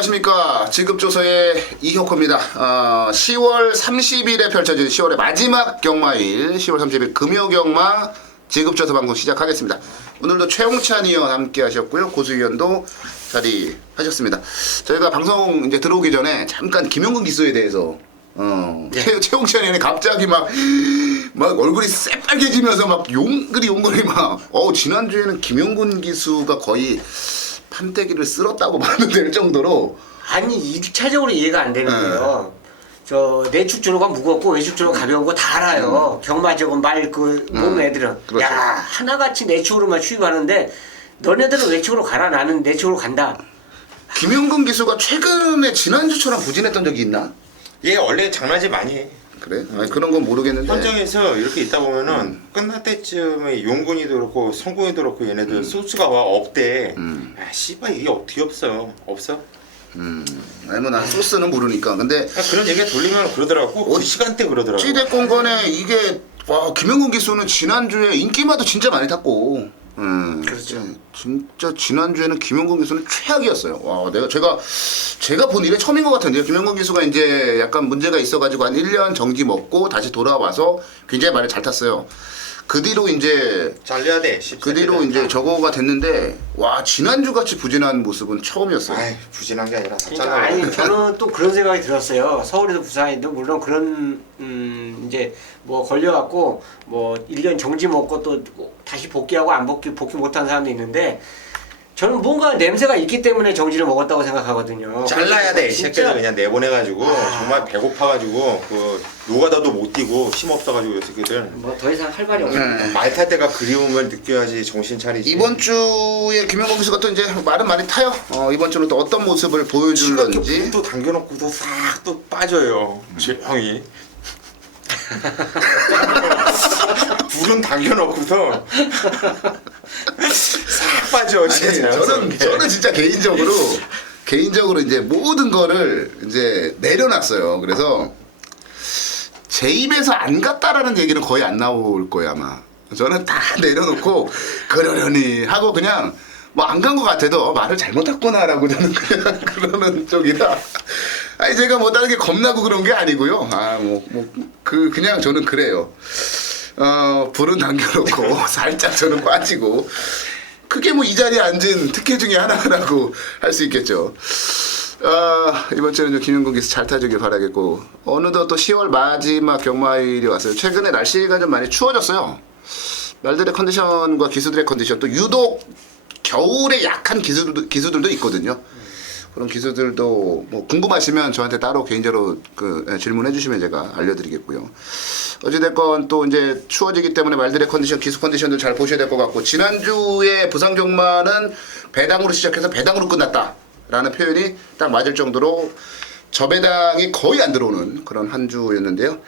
안녕하십니까. 지급조서의 이효코입니다. 10월 30일에 펼쳐진 10월의 마지막 경마일 10월 30일 금요경마 지급조서 방송 시작하겠습니다. 오늘도 최홍찬 의원 함께 하셨고요. 고수위원도 자리하셨습니다. 저희가 방송 이제 들어오기 전에 잠깐 김용근 기수에 대해서 최홍찬 의원이 갑자기 막 얼굴이 새빨개지면서 막 용거리 막 지난주에는 김용근 기수가 거의 판때기를 쓸었다고 봐도 될 정도로 아니 1차적으로 이해가 안 되는 거예요. 저 내축 주로가 무겁고 외축 주로가 가벼운 거 다 알아요. 경마적은 말 모르는 애들은 그렇죠. 야 하나같이 내축으로만 취급하는데 너네들은 외축으로 가라 나는 내축으로 간다. 김용근 기수가 최근에 지난주처럼 부진했던 적이 있나? 얘 원래 장난질 많이 해. 그래? 아니, 그런 건 모르겠는데 현장에서 이렇게 있다 보면은 끝날 때쯤에 용군이도 그렇고 성군이도 그렇고 얘네들 소스가 와 없대. 아 씨발 이게 어떻게 없어? 아니 뭐 난 소스는 모르니까 근데 그런 얘기가 돌리면 그러더라고. 그 시간대 그러더라고. 찌대권간에 이게 김용근 기수는 지난주에 인기마도 진짜 많이 탔고 그렇죠. 진짜 지난주에는 김용근 기수는 최악이었어요. 와, 제가 본 일에 처음인 것 같은데요. 김용근 기수가 이제 약간 문제가 있어가지고 한 1년 정지 먹고 다시 돌아와서 굉장히 말을 잘 탔어요. 그 뒤로 이제 잘려야 돼. 그 뒤로 이제 저거가 됐는데 와 지난주 같이 부진한 모습은 처음이었어요. 아이 부진한 게 아니라 그러니까 아니 저는 또 그런 생각이 들었어요. 서울에서 부산인도 물론 그런 이제 뭐 걸려갖고 뭐 1년 정지 먹고 또 다시 복귀하고 안 복귀 못한 사람도 있는데 저는 뭔가 냄새가 있기 때문에 정지를 먹었다고 생각하거든요. 잘라야 돼. 이 진짜 새끼들 그냥 내보내가지고 정말 배고파가지고 그 노가다도 못 뛰고 힘 없어가지고 이 새끼들 뭐 더 이상 할 말이 없어요. 말 탈 때가 그리움을 느껴야지 정신 차리지. 이번 주에 김용근 기수가 또 이제 말은 많이 타요. 이번 주는 또 어떤 모습을 보여줄런지. 또 당겨놓고도 싹 또 빠져요. 조용히. 불은 당겨놓고서 싹 빠져. 아니, 저는 진짜 개인적으로 이제 모든 거를 이제 내려놨어요. 그래서 제 입에서 안 갔다라는 얘기는 거의 안 나올 거예요 아마. 저는 다 내려놓고 그러려니 하고 그냥 뭐 안 간 것 같아도 말을 잘못했구나라고 저는 그냥 그러는 쪽이라. 아니 제가 뭐 다른 게 겁나고 그런 게 아니고요. 그냥 저는 그래요. 불은 당겨놓고 살짝 저는 빠지고 그게 뭐 이 자리에 앉은 특혜 중에 하나라고 할 수 있겠죠. 이번 주에는 김용근 기수 잘 타주길 바라겠고 어느덧 또 10월 마지막 경마일이 왔어요. 최근에 날씨가 좀 많이 추워졌어요. 말들의 컨디션과 기수들의 컨디션 또 유독 겨울에 약한 기수들도 있거든요. 그런 기수들도 뭐 궁금하시면 저한테 따로 개인적으로 질문해 주시면 제가 알려드리겠고요. 어찌됐건 또 이제 추워지기 때문에 말들의 컨디션, 기수 컨디션도 잘 보셔야 될 것 같고 지난주에 부산 경마는 배당으로 시작해서 배당으로 끝났다라는 표현이 딱 맞을 정도로 저배당이 거의 안 들어오는 그런 한 주였는데요.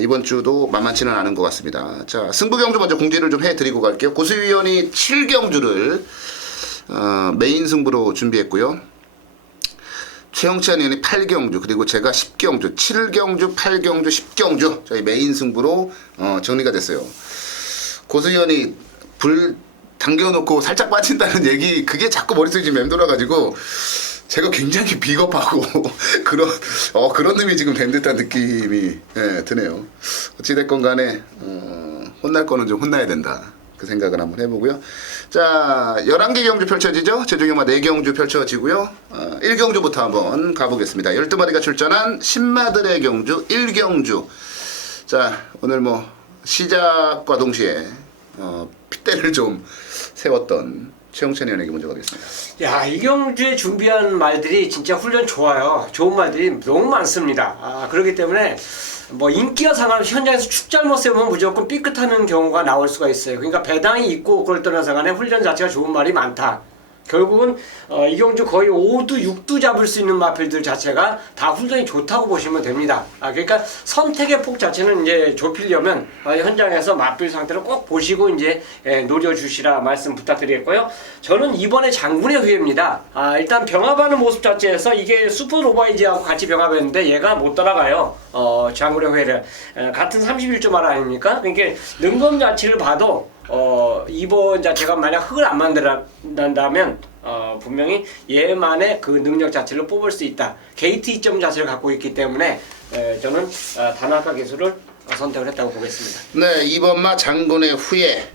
이번 주도 만만치는 않은 것 같습니다. 자, 승부경주 먼저 공지를 좀 해드리고 갈게요. 고수위원이 7경주를 메인 승부로 준비했고요. 최영찬 의원이 8경주 그리고 제가 10경주 7경주 8경주 10경주 저희 메인 승부로 정리가 됐어요. 고수위원이 불 당겨놓고 살짝 빠진다는 얘기 그게 자꾸 머릿속에 지금 맴돌아가지고 제가 굉장히 비겁하고 그런 놈이 지금 된 듯한 느낌이 드네요. 어찌됐건 간에 혼날 거는 좀 혼나야 된다. 그 생각을 한번 해보고요. 자, 11개 경주 펼쳐지죠. 제주경마 4경주 펼쳐지고요. 1경주부터 한번 가보겠습니다. 12마리가 출전한 신마들의 경주 1경주. 자, 오늘 뭐 시작과 동시에 핏대를 좀 세웠던 최홍찬 의원에게 먼저 가겠습니다. 야, 이 경주에 준비한 말들이 진짜 훈련 좋아요. 좋은 말들이 너무 많습니다. 그렇기 때문에 뭐 인기와 상관없이 현장에서 축 잘못 세우면 무조건 삐끗하는 경우가 나올 수가 있어요. 그러니까 배당이 있고 그걸 떠나서 간에 훈련 자체가 좋은 말이 많다. 결국은 이 경주 거의 5두, 6두 잡을 수 있는 마필들 자체가 다 훈련이 좋다고 보시면 됩니다. 그러니까 선택의 폭 자체는 이제 좁히려면 현장에서 마필 상태를 꼭 보시고 이제 노려주시라 말씀 부탁드리겠고요. 저는 이번에 장군의 후예입니다. 일단 병합하는 모습 자체에서 이게 슈퍼노바이즈하고 같이 병합했는데 얘가 못 따라가요. 장군의 후예를 같은 31점 알 아닙니까? 그러니까 능검 자체를 봐도 이번 자체가 만약 흙을 안 만들어낸다면 분명히 얘만의 그 능력 자체를 뽑을 수 있다. 게이트 이점 자체를 갖고 있기 때문에 저는 다나카 기수를 선택을 했다고 보겠습니다. 네, 이번마 장군의 후예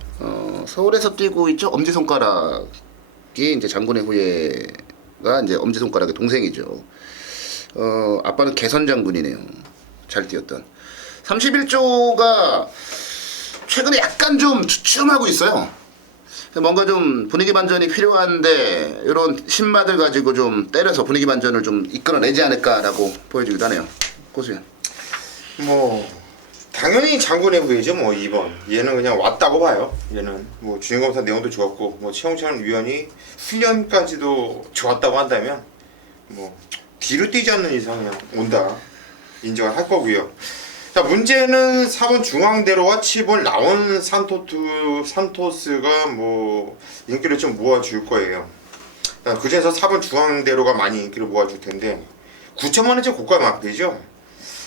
서울에서 뛰고 있죠. 엄지손가락이 이제 장군의 후예가 이제 엄지손가락의 동생이죠. 아빠는 개선 장군이네요. 잘 뛰었던 31조가 최근에 약간 좀 주춤하고 있어요. 뭔가 좀 분위기 반전이 필요한데 이런 신마들 가지고 좀 때려서 분위기 반전을 좀 이끌어내지 않을까라고 보여지기도 하네요. 고수현. 뭐 당연히 장군의 후예죠. 뭐 2번 얘는 그냥 왔다고 봐요. 얘는 뭐 주인검사 내용도 좋았고 뭐 최홍천 위원이 훈련까지도 좋았다고 한다면 뭐 뒤로 뛰지 않는 이상 그냥 온다 인정을 할 거고요. 자, 문제는 4번 중앙대로와 7번 라온 산토스가 뭐 인기를 좀 모아줄 거예요. 그중에서 4번 중앙대로가 많이 인기를 모아줄 텐데 9천만 원째 고가 마크이죠.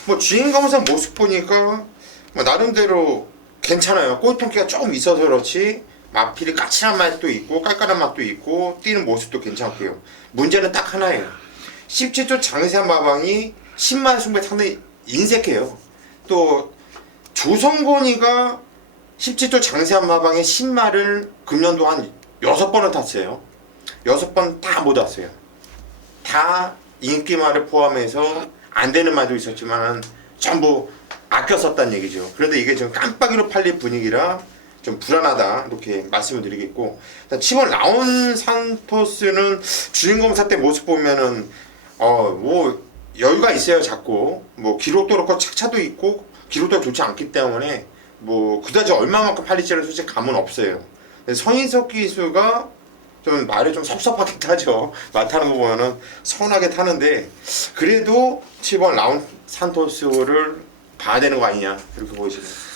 뭐 주인검사 모습 보니까 뭐 나름대로 괜찮아요. 꼴통기가 조금 있어서 그렇지 마필이 까칠한 맛도 있고 깔깔한 맛도 있고 뛰는 모습도 괜찮고요. 문제는 딱 하나예요. 17조 장세한 마방이 10만 승부에 상당히 인색해요. 또 조성곤이가 17조 장세한 마방의 신마를 금년도 한 6번을 탔어요. 6번 다 못 왔어요. 다 인기말을 포함해서 안 되는 말도 있었지만 전부 아껴 썼다는 얘기죠. 그런데 이게 지금 깜빡이로 팔린 분위기라 좀 불안하다 이렇게 말씀을 드리겠고, 7번 라온 산토스는 주인공사 때 모습 보면은 뭐 여유가 있어요. 자꾸 뭐 기록도 그렇고 착차도 있고 기록도 좋지 않기 때문에 뭐 그다지 얼마만큼 팔릴지는 솔직히 감은 없어요. 서인석 기수가 좀 말이 좀 섭섭하게 타죠. 말 타는 거 보면은 서운하게 타는데 그래도 7번 라운 산토스를 봐야 되는 거 아니냐 이렇게 보이시네요.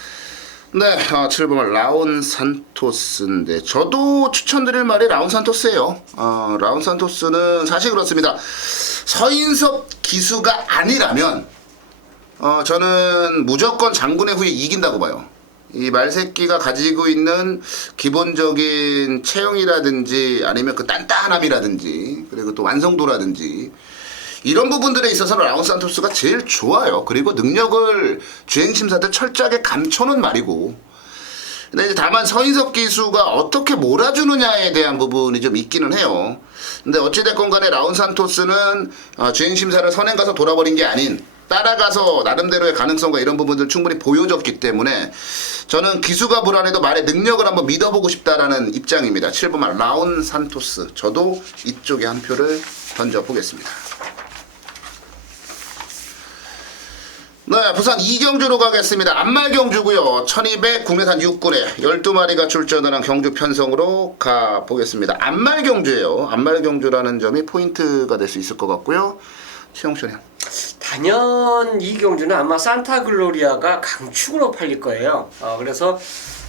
네, 7번 라온 산토스인데 저도 추천드릴 말이 라온 산토스예요. 라온 산토스는 사실 그렇습니다. 서인섭 기수가 아니라면 저는 무조건 장군의 후예 이긴다고 봐요. 이 말새끼가 가지고 있는 기본적인 체형이라든지 아니면 그 단단함이라든지 그리고 또 완성도라든지 이런 부분들에 있어서는 라온 산토스가 제일 좋아요. 그리고 능력을 주행심사 때 철저하게 감춰놓은 말이고, 근데 이제 다만 서인석 기수가 어떻게 몰아주느냐에 대한 부분이 좀 있기는 해요. 근데 어찌됐건 간에 라온 산토스는 주행심사를 선행 가서 돌아버린 게 아닌 따라가서 나름대로의 가능성과 이런 부분들 충분히 보여줬기 때문에 저는 기수가 불안해도 말의 능력을 한번 믿어보고 싶다라는 입장입니다. 7번 라온 산토스. 저도 이쪽에 한 표를 던져보겠습니다. 네, 부산 이경주로 가겠습니다. 안말경주고요. 1200 국내산 6군에 12마리가 출전하는 경주 편성으로 가보겠습니다. 안말경주예요. 안말경주라는 점이 포인트가 될 수 있을 것 같고요. 최용천이요. 단연 이경주는 아마 산타글로리아가 강축으로 팔릴 거예요. 그래서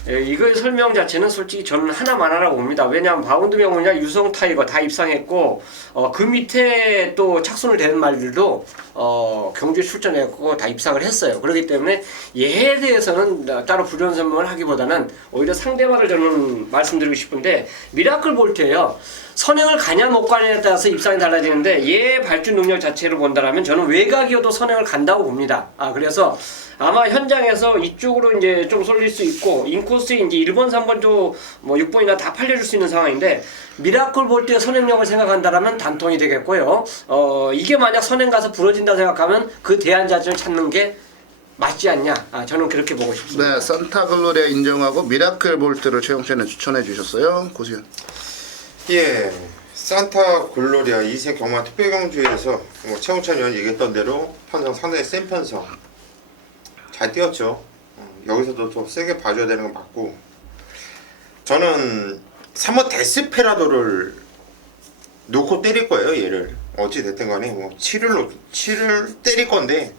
이거의 설명 자체는 솔직히 저는 하나만 하라고 봅니다. 왜냐하면 바운드 명문이나 유성 타이거 다 입상했고 그 밑에 또 착순을 대는 말들도 경주에 출전했고 다 입상을 했어요. 그렇기 때문에 얘에 대해서는 따로 부연 설명을 하기보다는 오히려 상대말을 저는 말씀드리고 싶은데 미라클 볼트예요. 선행을 가냐 못 가냐에 따라서 입상이 달라지는데 얘 발주 능력 자체를 본다라면 저는 외곽이어도 선행을 간다고 봅니다. 그래서 아마 현장에서 이쪽으로 이제 좀 쏠릴 수 있고 인코스에 이제 1번, 3번 쪽 뭐 6번이나 다 팔려줄 수 있는 상황인데 미라클 볼 때 선행력을 생각한다라면 단통이 되겠고요. 이게 만약 선행 가서 부러진다 생각하면 그 대안 자체를 찾는 게 맞지 않냐? 저는 그렇게 보고 싶습니다. 네, 산타글로리아 인정하고 미라클 볼트를 최용천에 추천해 주셨어요. 고수현. 예, 산타 글로리아 2세 경마 특별경주에서 뭐 최홍찬 의원이 얘기했던 대로 편성 상당히 센 편성 잘 뛰었죠. 여기서도 더 세게 봐줘야 되는 건 맞고, 저는 3번 데스페라도를 놓고 때릴 거예요. 얘를 어찌 됐든 간에 뭐 7을 때릴 건데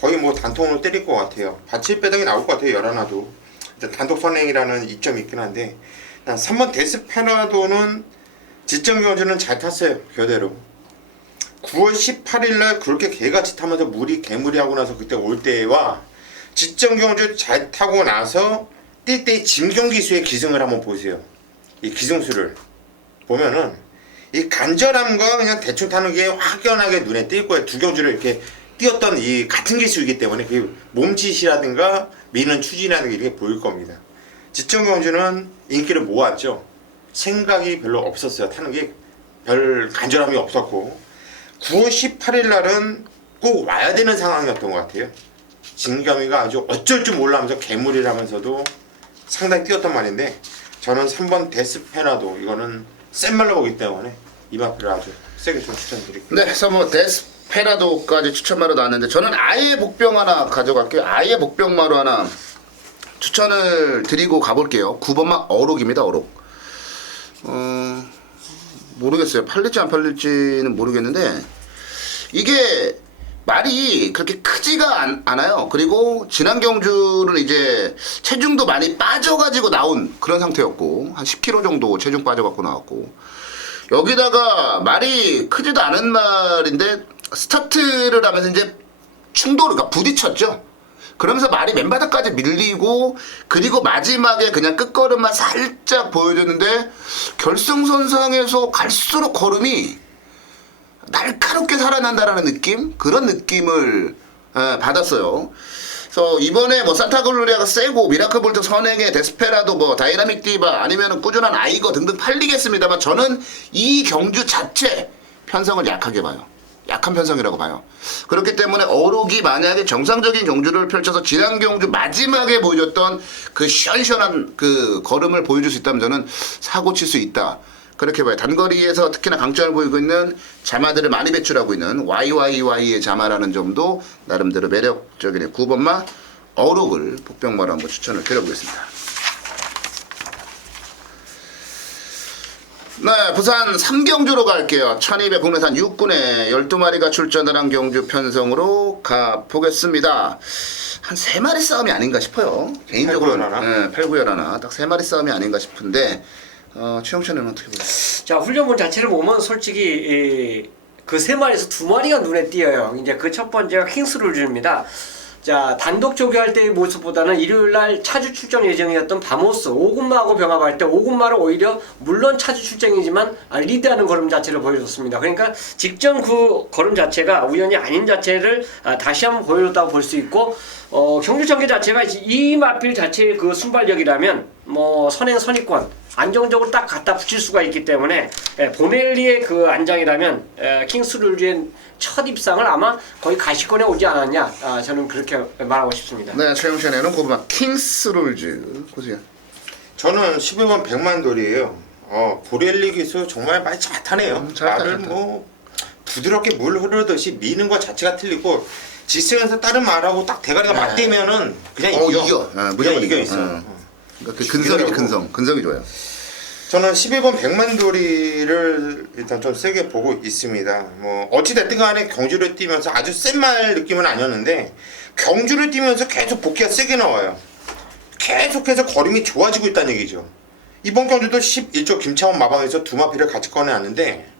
거의 뭐 단통으로 때릴 것 같아요. 받칠 배당이 나올 것 같아요. 열하나도 단독 선행이라는 이점이 있긴 한데 3번 데스페라도는 지정경주는 잘 탔어요. 교대로 9월 18일날 그렇게 개같이 타면서 개무리하고 나서 그때 올 때와 지정경주 잘 타고 나서 뛸 때 진경기수의 기승을 한번 보세요. 이 기승수를 보면은 이 간절함과 그냥 대충 타는 게 확연하게 눈에 띌 거예요. 두 경주를 이렇게 뛰었던 이 같은 기수이기 때문에 그 몸짓이라든가 미는 추진이라든가 이렇게 보일 겁니다. 지천 경주는 인기를 모았죠. 생각이 별로 없었어요. 타는 게 별 간절함이 없었고 9월 18일 날은 꼭 와야 되는 상황이었던 것 같아요. 진겸이가 아주 어쩔 줄 몰라 하면서 괴물이라면서도 상당히 뛰었단 말인데 저는 3번 데스페라도 이거는 센 말로 보기 때문에 이 마필을 아주 세게 좀 추천드릴게요. 네, 그래서 뭐 데스페라도까지 추천마로 나왔는데 저는 아예 복병 하나 가져갈게요. 아예 복병마로 하나 추천을 드리고 가볼게요. 9번마 어록입니다. 어록. 모르겠어요. 팔릴지 안 팔릴지는 모르겠는데 이게 말이 그렇게 크지가 않아요. 그리고 지난 경주는 이제 체중도 많이 빠져가지고 나온 그런 상태였고 한 10kg 정도 체중 빠져갖고 나왔고 여기다가 말이 크지도 않은 말인데 스타트를 하면서 이제 그러니까 부딪혔죠. 그러면서 말이 맨바닥까지 밀리고 그리고 마지막에 그냥 끝걸음만 살짝 보여줬는데 결승선상에서 갈수록 걸음이 날카롭게 살아난다라는 느낌? 그런 느낌을 받았어요. 그래서 이번에 뭐 산타글로리아가 세고 미라클볼트 선행의 데스페라도 뭐 다이나믹 디바 아니면은 꾸준한 아이거 등등 팔리겠습니다만 저는 이 경주 자체 편성을 약하게 봐요. 약한 편성이라고 봐요. 그렇기 때문에 어록이 만약에 정상적인 경주를 펼쳐서 지난 경주 마지막에 보여줬던 그 시원시원한 그 걸음을 보여줄 수 있다면 저는 사고 칠 수 있다. 그렇게 봐요. 단거리에서 특히나 강점을 보이고 있는 자마들을 많이 배출하고 있는 YYY의 자마라는 점도 나름대로 매력적이네요. 9번마 어록을 복병마로 한번 추천을 드려보겠습니다. 네, 부산 3경주로 갈게요. 1200 국내산 6군에 12마리가 출전을 한 경주 편성으로 가보겠습니다. 한 3마리 싸움이 아닌가 싶어요. 개인적으로 8, 9열 하나 딱 3마리 싸움이 아닌가 싶은데 최영찬은 어떻게 보세요? 자, 훈련본 자체를 보면 솔직히 그 3마리에서 2마리가 눈에 띄어요. 이제 그 첫 번째가 킹스룰즈입니다. 자, 단독 조교할 때의 모습보다는 일요일날 차주 출전 예정이었던 바모스 5군마하고 병합할 때 5군마를 오히려 물론 차주 출전이지만 리드하는 걸음 자체를 보여줬습니다. 그러니까 직전 그 걸음 자체가 우연이 아닌 자체를 다시 한번 보여줬다고 볼 수 있고 경주 전개 자체가 이 마필 자체의 그 순발력이라면 뭐 선행 선의권 안정적으로 딱 갖다 붙일 수가 있기 때문에 보넬리의 그 안장이라면 킹스룰즈의 첫 입상을 아마 거의 가시권에 오지 않았냐 저는 그렇게 말하고 싶습니다. 네, 최영찬에는 고구마 킹스룰즈 보세요. 저는 11번 백만돌이에요. 보렐리 기수 정말 많이 잘 타네요. 말을 뭐 부드럽게 물 흐르듯이 미는 것 자체가 틀리고 지스에서 다른 말하고 딱 대가리가 맞대면은 그냥 이겨. 무조건 이겨 있어. 그러니까 그 근성이지 근성이 좋아요. 저는 11번 백만돌이를 일단 좀 세게 보고 있습니다. 뭐 어찌됐든 간에 경주를 뛰면서 아주 센 말 느낌은 아니었는데 경주를 뛰면서 계속 복귀가 세게 나와요. 계속해서 걸음이 좋아지고 있다는 얘기죠. 이번 경주도 11조 김차원 마방에서 2마피를 같이 꺼내왔는데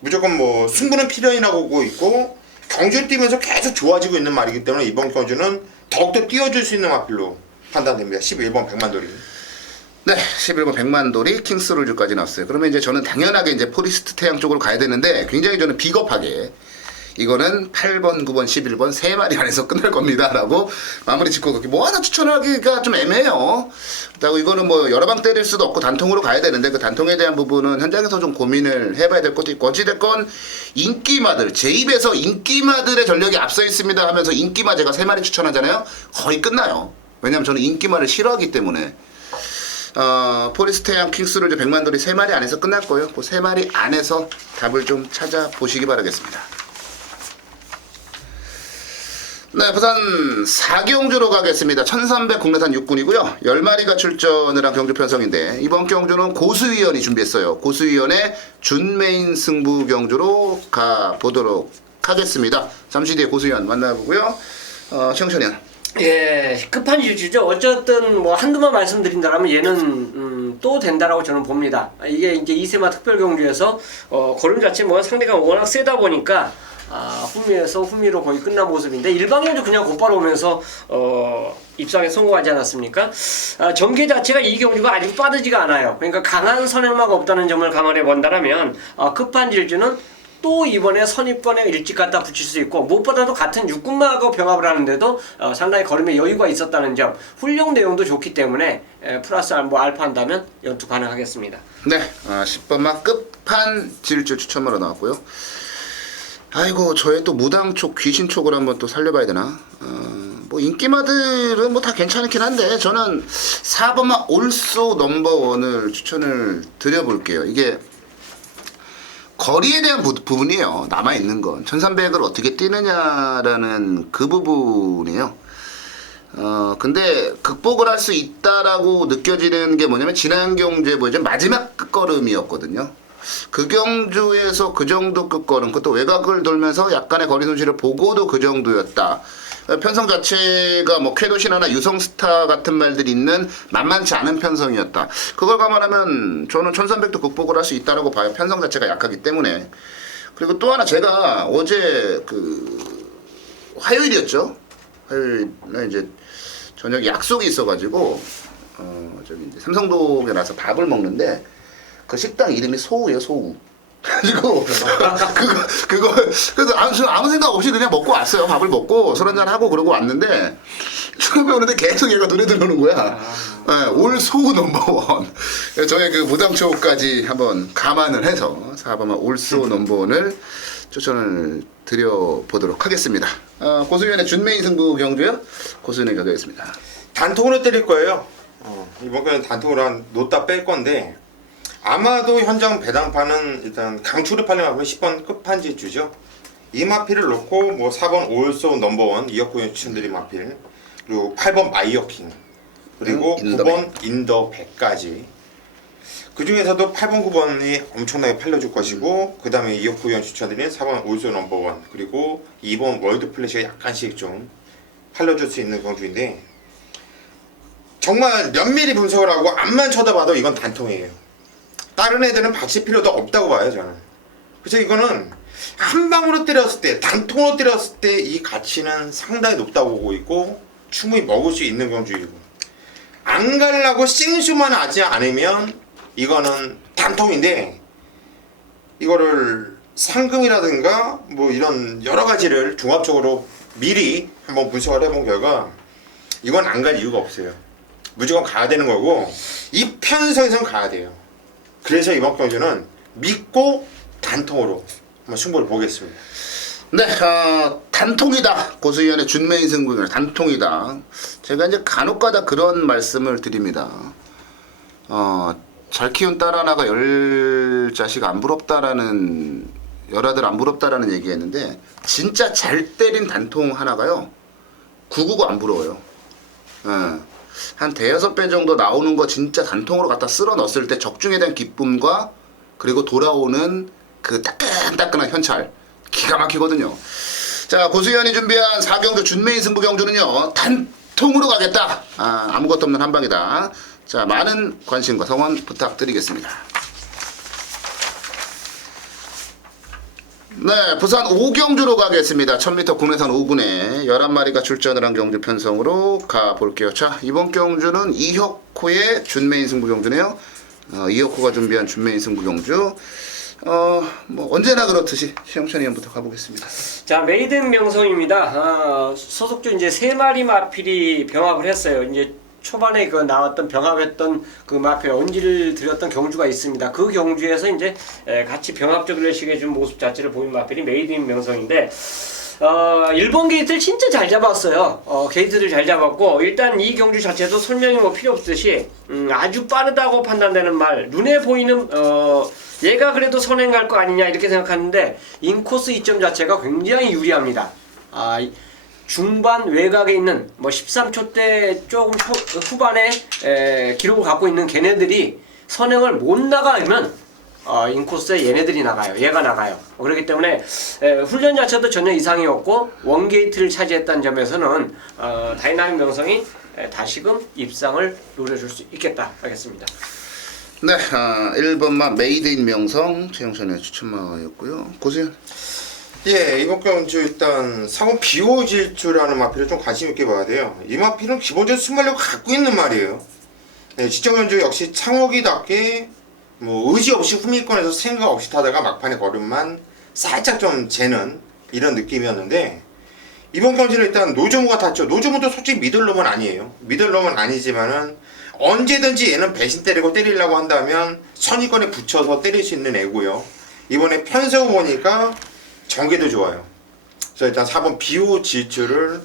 무조건 뭐 승부는 필연이라고 보고 있고 경주를 뛰면서 계속 좋아지고 있는 말이기 때문에 이번 경주는 더욱더 띄워줄 수 있는 마필로 판단됩니다. 11번 백만돌이. 네, 11번 백만돌이 킹스룰즈까지 나왔어요. 그러면 이제 저는 당연하게 이제 포리스트 태양 쪽으로 가야 되는데 굉장히 저는 비겁하게 이거는 8번, 9번, 11번 3마리 안에서 끝날 겁니다 라고 마무리 짓고 그렇게 뭐 하나 추천하기가 좀 애매해요. 그렇다고 이거는 뭐 여러 방 때릴 수도 없고 단통으로 가야 되는데 그 단통에 대한 부분은 현장에서 좀 고민을 해봐야 될 것도 있고 어찌됐건 인기마들 제 입에서 인기마들의 전력이 앞서 있습니다 하면서 인기마 제가 3마리 추천하잖아요. 거의 끝나요. 왜냐면 저는 인기마를 싫어하기 때문에 포리스테양 킹스룰즈 백만돌이 3마리 안에서 끝날 거예요. 그 3마리 안에서 답을 좀 찾아보시기 바라겠습니다. 네, 부산 4경주로 가겠습니다. 1300 국내산 6군이고요. 10마리가 출전을 한 경주 편성인데 이번 경주는 고수위원이 준비했어요. 고수위원의 준메인 승부 경주로 가보도록 하겠습니다. 잠시 뒤에 고수위원 만나보고요. 최영찬이야. 예, 급한 이슈죠. 어쨌든 뭐 한두만 말씀드린다면 얘는 또 된다라고 저는 봅니다. 이게 이제 이세마 특별 경주에서 걸음 자체 뭐 상대가 워낙 세다 보니까 후미에서 후미로 거의 끝난 모습인데 일방 경주 그냥 곧바로 오면서 입상에 성공하지 않았습니까? 전개 자체가 이 경주가 아주 빠르지가 않아요. 그러니까 강한 선행마가 없다는 점을 감안해 본다면 급한 질주는 또 이번에 선입권에 일찍 갖다 붙일 수 있고 무엇보다도 같은 육군마하고 병합을 하는데도 상당히 걸음에 여유가 있었다는 점, 훈련 내용도 좋기 때문에 플러스 뭐 알파 한다면 연투 가능하겠습니다. 네, 10번마 끝판 질주 추천으로 나왔고요. 아이고, 저의 또 무당촉, 귀신촉을 한번 또 살려봐야 되나? 뭐 인기마들은 뭐 다 괜찮긴 한데 저는 4번마 올소 넘버원을 추천을 드려볼게요. 이게 거리에 대한 부분이에요. 남아있는 건 1300을 어떻게 뛰느냐라는 그 부분이에요. 근데 극복을 할 수 있다라고 느껴지는 게 뭐냐면 지난 경주에 보여준 마지막 끝걸음이었거든요. 그 경주에서 그 정도 끝걸음, 그것도 외곽을 돌면서 약간의 거리 손실을 보고도 그 정도였다. 편성 자체가 뭐 쾌도신화나 유성스타 같은 말들이 있는 만만치 않은 편성이었다. 그걸 감안하면 저는 1300도 극복을 할 수 있다라고 봐요. 편성 자체가 약하기 때문에. 그리고 또 하나 제가 어제 화요일이었죠. 화요일에 이제 저녁에 약속이 있어가지고 저기 이제 삼성동에 나서 밥을 먹는데 그 식당 이름이 소우예요, 소우. 그래가지고 그래서 아무 생각 없이 그냥 먹고 왔어요. 밥을 먹고 술 한잔 하고 그러고 왔는데 처음에 오는데 계속 얘가 노래 들어오는 거야. 네, 올 소우 넘버원. 저의 그 무당초까지 한번 감안을 해서 4번마 올소 넘버원을 추천을 드려보도록 하겠습니다. 고수위원의 준메인 승부 경주요. 고수위원의 결과였습니다. 단통으로 때릴 거예요. 이번 거는 단통으로 한 놓다 뺄 건데 아마도 현장 배당판은 일단 강추를 팔려면 10번 끝판지주죠. 이 마필을 놓고 뭐 4번 올소 넘버원 이혁구의 추천드린 마필, 그리고 8번 마이어킹, 그리고 9번 인더 100까지. 그 중에서도 8번 9번이 엄청나게 팔려줄 것이고, 그 다음에 이혁구 의원 추천드린 4번 올소 넘버원, 그리고 2번 월드 플래시가 약간씩 좀 팔려줄 수 있는 경주인데, 정말 면밀히 분석을 하고 앞만 쳐다봐도 이건 단통이에요. 다른 애들은 받칠 필요도 없다고 봐요, 저는. 그래서 이거는 한 방으로 때렸을 때, 단통으로 때렸을 때 이 가치는 상당히 높다고 보고 있고 충분히 먹을 수 있는 경주이고, 안 가려고 싱수만 하지 않으면 이거는 단통인데, 이거를 상금이라든가 뭐 이런 여러 가지를 종합적으로 미리 한번 분석을 해본 결과 이건 안 갈 이유가 없어요. 무조건 가야 되는 거고 이 편성에선 가야 돼요. 그래서 이번 경주는 믿고 단통으로 한번 승부를 보겠습니다. 네, 단통이다. 고수위원의 준메인 승부는 단통이다. 제가 이제 간혹가다 그런 말씀을 드립니다. 잘 키운 딸 하나가 10자식 안 부럽다라는, 열아들 안 부럽다라는 얘기했는데 진짜 잘 때린 단통 하나가요 999 안 부러워요. 한 대여섯 배 정도 나오는 거 진짜 단통으로 갖다 쓸어 넣었을 때 적중에 대한 기쁨과 그리고 돌아오는 그 따끈따끈한 현찰 기가 막히거든요. 자, 고수위원이 준비한 4경주 준메인 승부 경주는요 단통으로 가겠다. 아무것도 없는 한방이다. 자, 많은 관심과 성원 부탁드리겠습니다. 네, 부산 5경주로 가겠습니다. 1000m 국내산 5군에 11마리가 출전을 한 경주 편성으로 가볼게요. 자, 이번 경주는 이혁호의 준메인 승부 경주네요. 이혁호가 준비한 준메인 승부 경주. 뭐 언제나 그렇듯이 최영찬 의원부터 가보겠습니다. 자, 메이든 명성입니다. 소속주 이제 3마리 마필이 병합을 했어요. 이제 초반에 그 나왔던 병합했던 그 마필 언지를 들였던 경주가 있습니다. 그 경주에서 이제 같이 병합적으로 해준 모습 자체를 보인 마필이 메이든 명성인데, 1번 게이트를 진짜 잘 잡았어요. 게이트를 잘 잡았고, 일단 이 경주 자체도 설명이 뭐 필요 없듯이 아주 빠르다고 판단되는 말, 눈에 보이는 얘가 그래도 선행 갈 거 아니냐 이렇게 생각하는데 인코스 이점 자체가 굉장히 유리합니다. 중반 외곽에 있는 뭐 13초 대 조금 후반에 기록을 갖고 있는 걔네들이 선행을 못 나가면 인코스에 얘네들이 나가요. 얘가 나가요. 그렇기 때문에 훈련 자체도 전혀 이상이 없고 원게이트를 차지했다는 점에서는 다이나믹 명성이 다시금 입상을 노려줄 수 있겠다 하겠습니다. 네, 1번마 메이드인 명성 최영찬의 추천마였고요. 고수연. 예, 이번 경주 일단 상호 비호질주라는 마필을 좀 관심 있게 봐야 돼요. 이 마필은 기본적으로 순발력을 갖고 있는 말이에요. 네, 시청 경주 역시 창호기답게 뭐 의지 없이 후미권에서 생각 없이 타다가 막판에 걸음만 살짝 좀 재는 이런 느낌이었는데 이번 경주는 일단 노조무가 탔죠. 노조무도 솔직히 미들롬은 아니에요. 미들롬은 아니지만은 언제든지 얘는 배신 때리고 때리려고 한다면 선의권에 붙여서 때릴 수 있는 애고요. 이번에 편세우 보니까 전개도 좋아요. 그래서 일단 4번 비호 질주를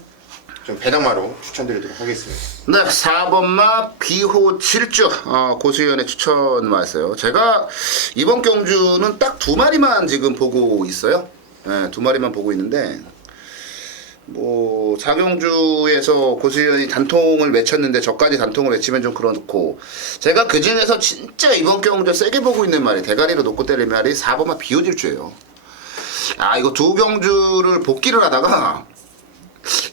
좀 배당마로 추천드리도록 하겠습니다. 네, 4번마 비호 질주 고수연의 추천 왔어요. 제가 이번 경주는 딱 두 마리만 지금 보고 있어요. 네, 두 마리만 보고 있는데 뭐 4경주에서 고수연이 단통을 외쳤는데 저까지 단통을 외치면 좀 그렇고 제가 그 중에서 진짜 이번 경주 세게 보고 있는 말이 대가리로 놓고 때릴 말이 4번마 비호 질주예요. 아 이거 두 경주를 복귀를 하다가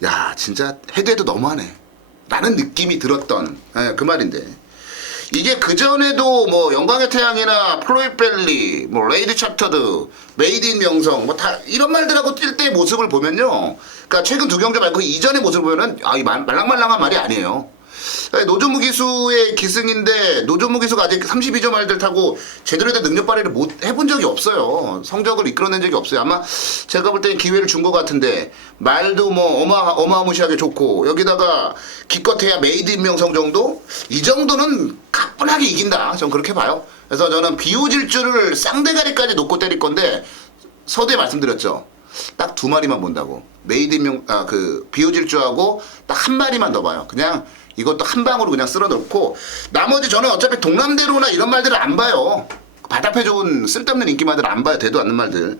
야 진짜 해도 해도 너무하네 라는 느낌이 들었던 그 말인데 이게 그전에도 뭐 영광의 태양이나 플로이 벨리 뭐 레이드 차터드 메이드 인 명성 뭐 다 이런 말들하고 뛸 때 모습을 보면요 그러니까 최근 두 경주 말고 이전의 모습을 보면은 이 말랑말랑한 말이 아니에요. 노조무 기수의 기승인데 노조무 기수가 아직 32점 말들 타고 제대로 된 능력 발휘를 못 해본 적이 없어요. 성적을 이끌어낸 적이 없어요. 아마 제가 볼 때는 기회를 준 것 같은데 말도 뭐 어마무시하게 좋고 여기다가 기껏해야 메이드 인명성 정도? 이 정도는 가뿐하게 이긴다. 전 그렇게 봐요. 그래서 저는 비호질주를 쌍대가리까지 놓고 때릴 건데 서두에 말씀드렸죠. 딱 두 마리만 본다고. 메이드 인명 그 비호질주하고 딱 한 마리만 더 봐요. 그냥 이것도 한 방으로 그냥 쓸어 넣고 나머지 저는 어차피 동남대로나 이런 말들을 안 봐요. 바닥에 좋은 쓸데없는 인기말들 안 봐요. 되도 않는 말들.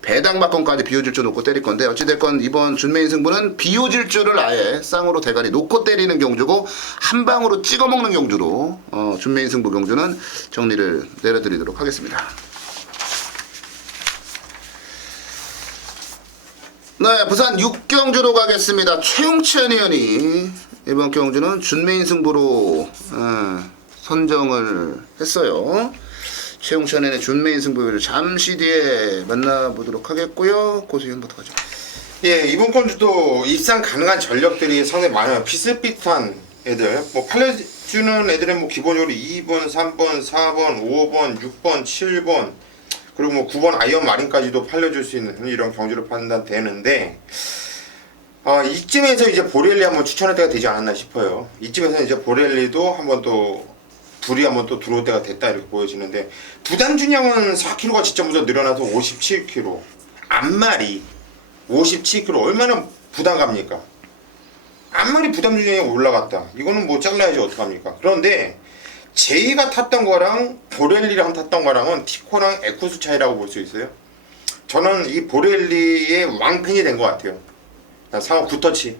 배당박건까지 비호질주 놓고 때릴 건데 어찌됐건 이번 준메인 승부는 비호질주를 아예 쌍으로 대가리 놓고 때리는 경주고 한 방으로 찍어 먹는 경주로 준메인 승부 경주는 정리를 내려드리도록 하겠습니다. 네, 부산 6경주로 가겠습니다. 최용찬 의원이 이번 경주는 준메인 승부로 선정을 했어요. 최용찬 의원의 준메인 승부를 잠시 뒤에 만나보도록 하겠고요. 고수위원부터 가죠. 예, 이번 경주도 입상 가능한 전력들이 상당히 많아요. 비슷비슷한 애들. 뭐 팔려주는 애들은 뭐 기본적으로 2번, 3번, 4번, 5번, 6번, 7번 그리고 뭐 9번 아이언 마린까지도 팔려줄 수 있는 이런 경주로 판단되는데 이쯤에서 이제 보렐리 한번 추천할 때가 되지 않았나 싶어요. 이쯤에서 이제 보렐리도 한번 또 불이 한번 또 들어올 때가 됐다 이렇게 보여지는데 부담 준량은 4kg가 진짜 무서 늘어나서 57kg 앞마리 57kg 얼마나 부담 갑니까? 앞마리 부담 준량이 올라갔다. 이거는 뭐 잘라야지 어떡합니까? 그런데 제이가 탔던 거랑 보렐리랑 탔던 거랑은 티코랑 에쿠스 차이라고 볼 수 있어요. 저는 이 보렐리의 왕팬이 된 것 같아요. 상호 굿터치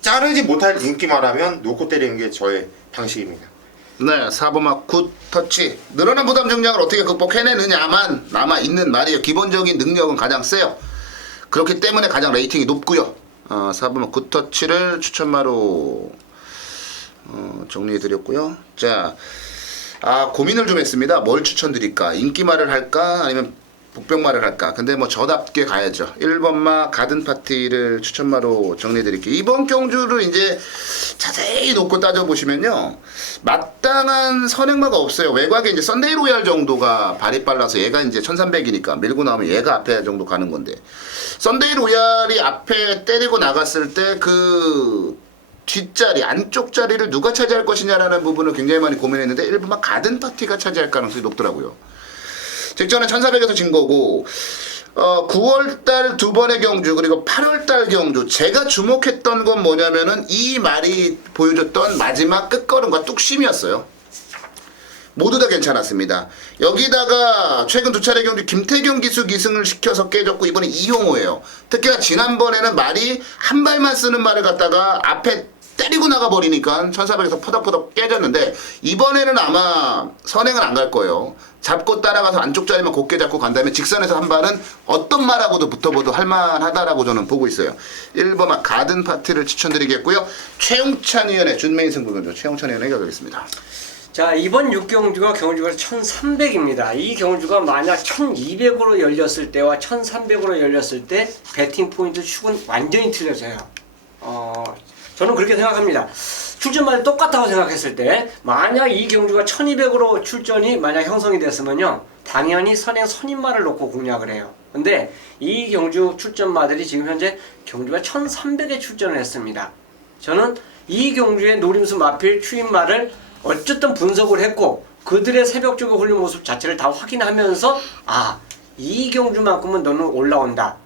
자르지 못할 인기 말하면 놓고 때리는 게 저의 방식입니다. 네, 4번마 굿터치 늘어난 부담 중량을 어떻게 극복해내느냐만 남아있는 말이에요. 기본적인 능력은 가장 세요. 그렇기 때문에 가장 레이팅이 높고요. 4번마 굿터치를 추천마로 정리해드렸고요. 자, 고민을 좀 했습니다. 뭘 추천드릴까? 인기말을 할까? 아니면 복병말을 할까? 근데 뭐 저답게 가야죠. 1번마 가든파티를 추천마로 정리해드릴게요. 이번 경주를 이제 자세히 놓고 따져보시면요. 마땅한 선행마가 없어요. 외곽에 이제 썬데이 로얄 정도가 발이 빨라서 얘가 이제 1300이니까 밀고 나오면 얘가 앞에 정도 가는 건데 썬데이 로얄이 앞에 때리고 나갔을 때 그 뒷자리, 안쪽 자리를 누가 차지할 것이냐라는 부분을 굉장히 많이 고민했는데 1번마 가든파티가 차지할 가능성이 높더라고요. 직전에 1400에서 진 거고 9월달 두 번의 경주 그리고 8월달 경주 제가 주목했던 건 뭐냐면은 이 말이 보여줬던 마지막 끝걸음과 뚝심이었어요. 모두 다 괜찮았습니다. 여기다가 최근 두 차례 경주 김태경 기수 기승을 시켜서 깨졌고 이번에 이용호예요. 특히나 지난번에는 말이 한 발만 쓰는 말을 갖다가 앞에 때리고 나가버리니까 1400에서 퍼덕퍼덕 깨졌는데 이번에는 아마 선행은 안 갈 거예요. 잡고 따라가서 안쪽 자리만 곱게 잡고 간 다음에 직선에서 한 발은 어떤 말하고도 붙어봐도 할만하다라고 저는 보고 있어요. 1번마 가든파티를 추천드리겠고요. 최용찬 의원의 준메인 승부견조 최용찬 의원에게 가겠습니다. 자, 이번 6경주가 경주가 1300입니다. 이 경주가 만약 1200으로 열렸을 때와 1300으로 열렸을 때 배팅 포인트 축은 완전히 틀려져요. 저는 그렇게 생각합니다. 출전마다 똑같다고 생각했을 때 만약 이 경주가 1200으로 출전이 만약 형성이 됐으면요, 당연히 선행 선임마를 놓고 공략을 해요. 근데 이 경주 출전마들이 지금 현재 경주가 1300에 출전을 했습니다. 저는 이 경주의 노림수 마필 추임마를 어쨌든 분석을 했고 그들의 새벽주고 훈련 모습 자체를 다 확인하면서 이 경주만큼은 너는 올라온다,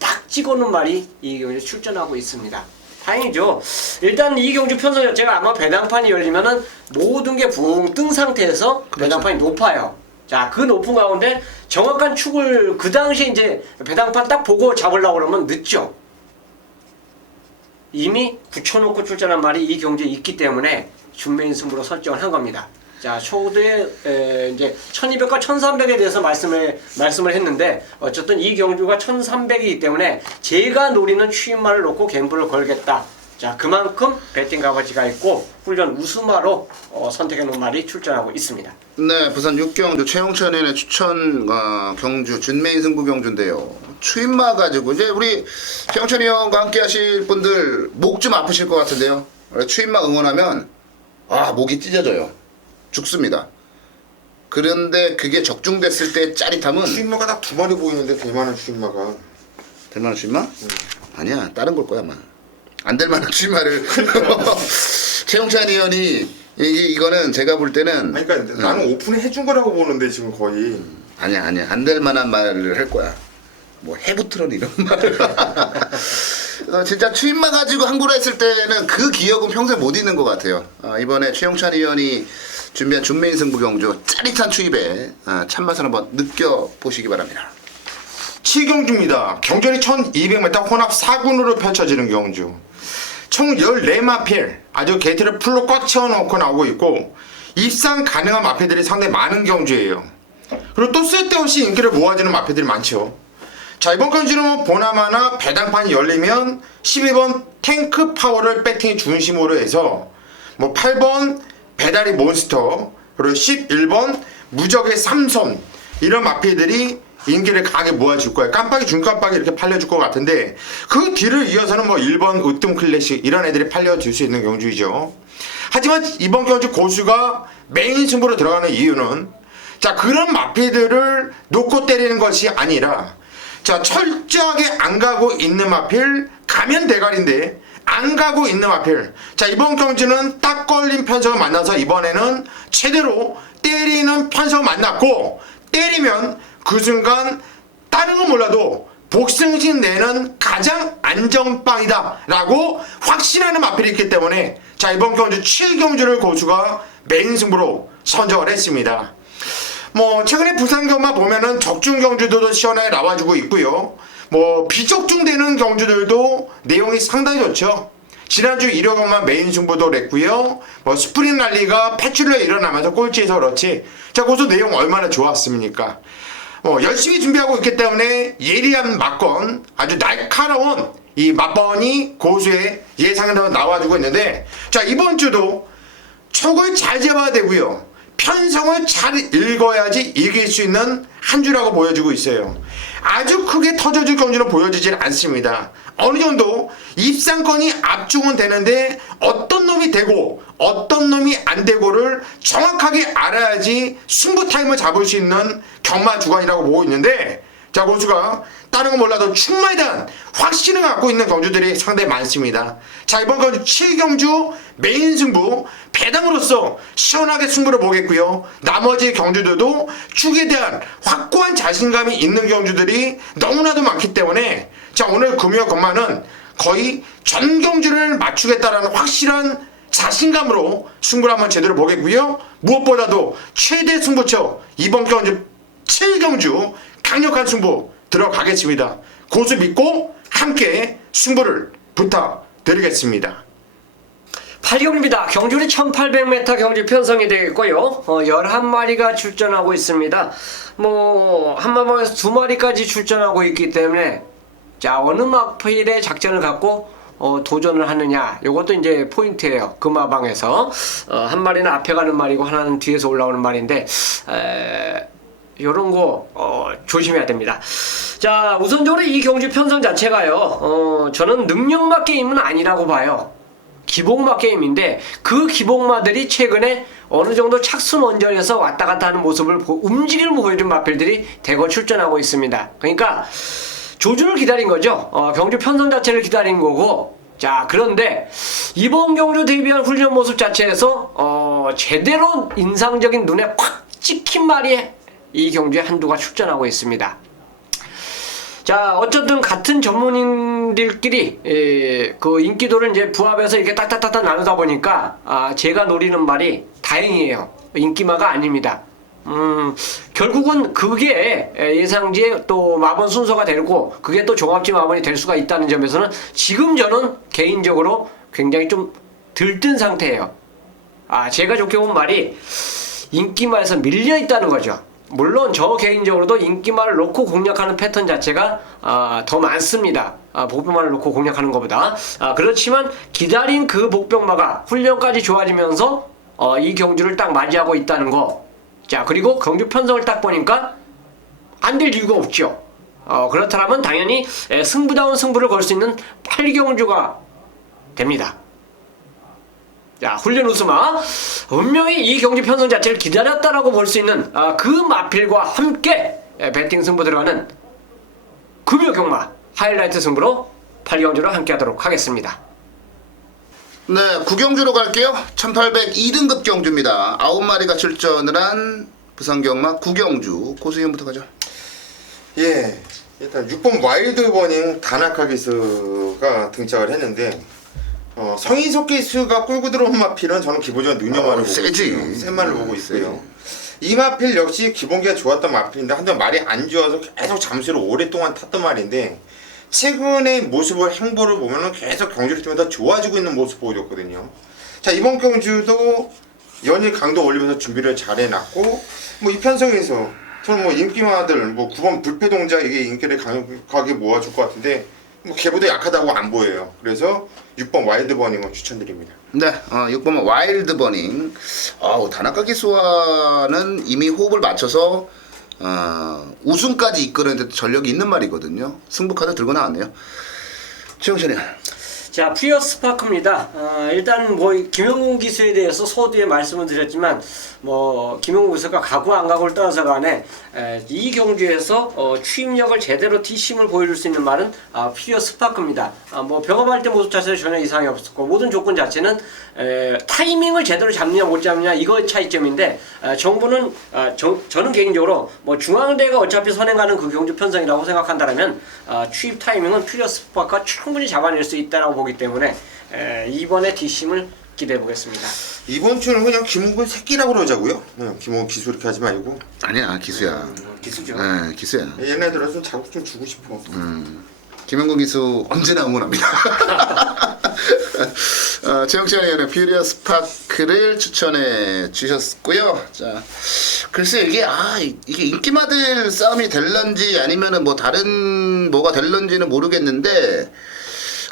딱 찍어놓은 말이 이 경주에 출전하고 있습니다. 다행이죠. 일단 이 경주 편성 자체가 아마 배당판이 열리면은 모든 게 붕 뜬 상태에서 배당판이 높아요. 자, 그 높은 가운데 정확한 축을 그 당시에 이제 배당판 딱 보고 잡으려고 그러면 늦죠. 이미 붙여놓고 출전한 말이 이 경주에 있기 때문에 준매인 승부로 설정을 한 겁니다. 자, 초대 이제 1200과 1300에 대해서 말씀을 했는데 어쨌든 이 경주가 1300이기 때문에 제가 노리는 추임말을 놓고 갬블을 걸겠다. 자, 그만큼 배팅 값어치가 있고 훈련 우수마로 선택해 놓은 말이 출전하고 있습니다. 네, 부산 6경주 최용천 의원의 추천 경주 준메인 승부 경주인데요. 추임마 가지고 이제 우리 최용천 의원과 함께 하실 분들 목 좀 아프실 것 같은데요. 추임마 응원하면 목이 찢어져요. 죽습니다. 그런데 그게 적중됐을 때 짜릿함은 추임마가 딱 두 마리 보이는데 대만한 추임마가. 될만한 추임마? 아니야, 다른 걸 거야 아마. 안 될 만한 추임마를 최용찬 의원이 이거는 제가 볼 때는 그러니까 나는 오픈을 해준 거라고 보는데 지금 거의. 아니야 안 될 만한 말을 할 거야. 뭐 해부트론 이런 말을. 진짜 추임마 가지고 항구를 했을 때는 그 기억은 평생 못 잊는 것 같아요. 이번에 최용찬 의원이 준비한 준메인 승부 경주 짜릿한 추입에 참맛을 한번 느껴보시기 바랍니다. 7경주입니다. 경전이 1200m 혼합 4군으로 펼쳐지는 경주. 총 14마필 아주 게이트를 풀로 꽉 채워놓고 나오고 있고 입상 가능한 마필들이 상당히 많은 경주예요. 그리고 또 쓸데없이 인기를 모아주는 마필들이 많죠. 자, 이번 경주는 보나마나 배당판이 열리면 12번 탱크 파워를 배팅 중심으로 해서 8번 배다리 몬스터, 그리고 11번 무적의 삼선, 이런 마필들이 인기를 강하게 모아줄 거예요. 깜빡이 중깜빡이 이렇게 팔려줄 것 같은데 그 뒤를 이어서는 1번 으뜸 클래식 이런 애들이 팔려줄 수 있는 경주이죠. 하지만 이번 경주 고수가 메인 승부로 들어가는 이유는 그런 마필들을 놓고 때리는 것이 아니라 철저하게 안 가고 있는 마필, 가면 대가리인데 안 가고 있는 마필. 이번 경주는 딱 걸린 편성을 만나서 이번에는 제대로 때리는 편성을 만났고, 때리면 그 순간 다른 건 몰라도 복승신 내는 가장 안전빵이다 라고 확신하는 마필이 있기 때문에 이번 경주 7경주를 고수가 메인 승부로 선정을 했습니다. 최근에 부산 경마 보면은 적중 경주들도 시원하게 나와주고 있고요. 비적중되는 경주들도 내용이 상당히 좋죠. 지난주 일요일만 메인 승부도 냈고요. 스프링 랠리가 패출로 일어나면서 꼴찌에서 그렇지. 고수 내용 얼마나 좋았습니까? 열심히 준비하고 있기 때문에 예리한 막건, 아주 날카로운 이 막번이 고수의 예상으로 나와주고 있는데, 이번 주도 촉을 잘 잡아야 되고요. 편성을 잘 읽어야지 이길 수 있는 한 주라고 보여지고 있어요. 아주 크게 터져줄 경주는 보여지질 않습니다. 어느 정도 입상권이 압축은 되는데 어떤 놈이 되고 어떤 놈이 안 되고를 정확하게 알아야지 승부 타임을 잡을 수 있는 경마 주간이라고 보고 있는데, 고수가 다른 건 몰라도 충만에 대한 확신을 갖고 있는 경주들이 상당히 많습니다. 이번 경주 7경주 메인 승부 배당으로서 시원하게 승부를 보겠고요. 나머지 경주들도 축에 대한 확고한 자신감이 있는 경주들이 너무나도 많기 때문에 오늘 금요 건마는 거의 전 경주를 맞추겠다라는 확실한 자신감으로 승부를 한번 제대로 보겠고요. 무엇보다도 최대 승부처 이번 경주 7경주 강력한 승부 들어가겠습니다. 고수 믿고 함께 승부를 부탁드리겠습니다. 8경주입니다. 경주는 1800m 경주 편성이 되겠고요. 11마리가 출전하고 있습니다. 한 마리에서 2마리까지 출전하고 있기 때문에 어느 마필의 작전을 갖고 도전을 하느냐, 이것도 이제 포인트예요. 금화방에서 한 마리는 앞에 가는 말이고 하나는 뒤에서 올라오는 말인데 요런 거 조심해야 됩니다. 자, 우선적으로 이 경주 편성 자체가요, 저는 능력마 게임은 아니라고 봐요. 기복마 게임인데 그 기복마들이 최근에 어느 정도 착순 원전에서 왔다 갔다 하는 모습을 움직임을 보여준 마필들이 대거 출전하고 있습니다. 그러니까 조주를 기다린 거죠. 경주 편성 자체를 기다린 거고, 자, 그런데 이번 경주 데뷔한 훈련 모습 자체에서 제대로 인상적인 눈에 콱 찍힌 말이 이 경주에 한두가 출전하고 있습니다. 자, 어쨌든 같은 전문인들끼리 그 인기도를 이제 부합해서 이렇게 딱딱딱딱 나누다 보니까 제가 노리는 말이 다행이에요. 인기마가 아닙니다. 결국은 그게 예상지의 또 마번 순서가 되고 그게 또 종합지 마번이 될 수가 있다는 점에서는 지금 저는 개인적으로 굉장히 좀 들뜬 상태예요. 제가 좋게 본 말이 인기마에서 밀려 있다는 거죠. 물론 저 개인적으로도 인기마를 놓고 공략하는 패턴 자체가 더 많습니다. 복병마를 놓고 공략하는 것보다. 그렇지만 기다린 그 복병마가 훈련까지 좋아지면서 이 경주를 딱 맞이하고 있다는 거. 자, 그리고 경주 편성을 딱 보니까 안 될 이유가 없죠. 그렇다면 당연히 승부다운 승부를 걸 수 있는 8경주가 됩니다. 자, 훈련 우스마 분명히 이 경주 편성 자체를 기다렸다라고 볼 수 있는 그 마필과 함께 배팅 승부 들어가는 금요경마 하이라이트 승부로 8경주를 함께 하도록 하겠습니다. 네, 9경주로 갈게요. 1802등급 경주입니다. 9마리가 출전을 한 부산경마 9경주. 고수위원부터 가죠. 예, 일단 6번 와일드 버닝 다나카기스가 등장을 했는데 성인석기수가 끌고 들어온 마필은 저는 기본적으로 능력만을 보고 세지. 있고요. 셋만을 보고 있고요. 이 마필 역시 기본기가 좋았던 마필인데 한번 말이 안 좋아서 계속 잠수를 오랫동안 탔던 말인데 최근의 모습을 행보를 보면은 계속 경주를 뛰면서 좋아지고 있는 모습 보여줬거든요. 자, 이번 경주도 연일 강도 올리면서 준비를 잘 해놨고 이 편성에서 저는 인기마들 9번 불패동자 이게 인기를 강하게 모아줄 것 같은데 걔보다 약하다고 안 보여요. 그래서 6번 와일드 버닝을 추천드립니다. 네, 6번 와일드 버닝. 다나카 기수와는 이미 호흡을 맞춰서 우승까지 이끄는 전력이 있는 말이거든요. 승부 카드 들고 나왔네요. 최영찬이. 자, 프리어 스파크입니다. 일단 김영gun 기수에 대해서 서두에 말씀을 드렸지만 김영gun 기수가 가고 안 가고를 떠나서 간에 이 경주에서 추임력을 제대로 뒷심을 보여줄 수 있는 말은 프리어 스파크입니다. 병업할 때 모습 자체는 전혀 이상이 없었고 모든 조건 자체는 타이밍을 제대로 잡느냐 못 잡느냐 이거의 차이점인데 정부는 저는 개인적으로 중앙대가 어차피 선행하는 그 경주 편성이라고 생각한다면 추입 타이밍은 프리어 스파크가 충분히 잡아낼 수 있다라고 보기 때문에 이번에 뒷심을 기대해 보겠습니다. 이번 주는 그냥 김웅근 새끼라고 그러자고요. 김웅근 기수 이렇게 하지 말고. 아니야, 기수야. 기수죠. 네, 기수야. 얘네 들어서 자극 좀 주고 싶어. 김영gun 기수 언제나 응원합니다. 최영찬 의원은 퓨리어 스파크를 추천해 주셨고요. 자, 글쎄 이게 인기마들 싸움이 될런지 아니면은 다른 뭐가 될런지는 모르겠는데